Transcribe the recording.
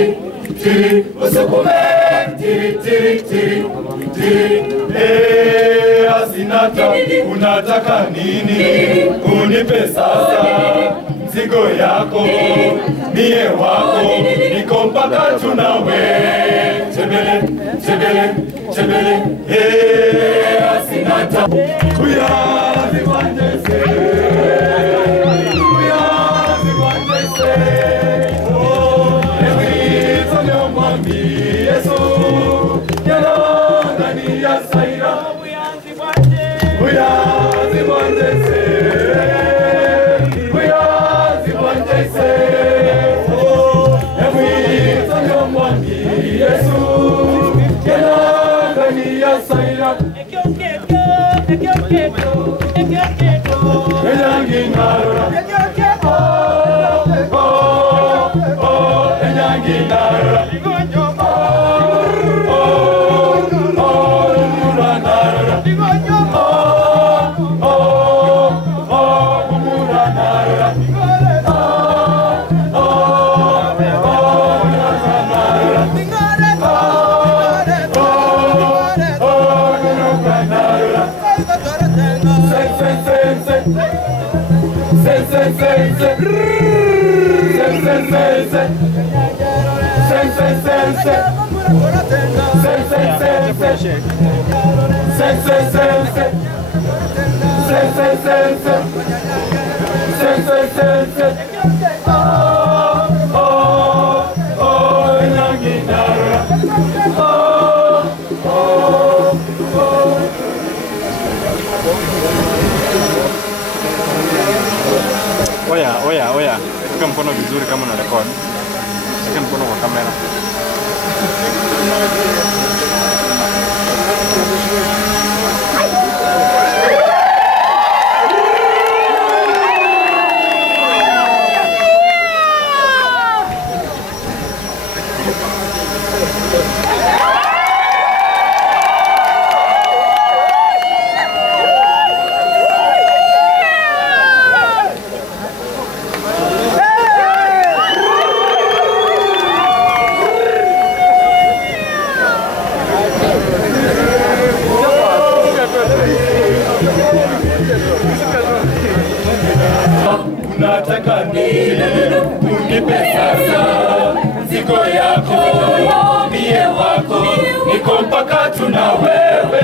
tiri, tiri, usukume, tiri, tiri, tiri, tiri. Asinata, unataka nini? Unipe sasa mzigo yako, mie wako, niko mpaka tunawe. Chebele, chebele, chebele, asinata. Uyazi wandese, uyazi wandese. Oh, ewizo leo mwambi Yesu, yalo ndani ya saira. Uyazi wandese, uyazi wandese. Oh, ewizo leo mwambi Yesu, yalo ndani ya saira. Oya, weka mkono vizuri kama una record. Weka mkono kwa kamera. Unataka nini? Unipe sasa mzigo yako, mie wako, niko mpaka tuna wewe.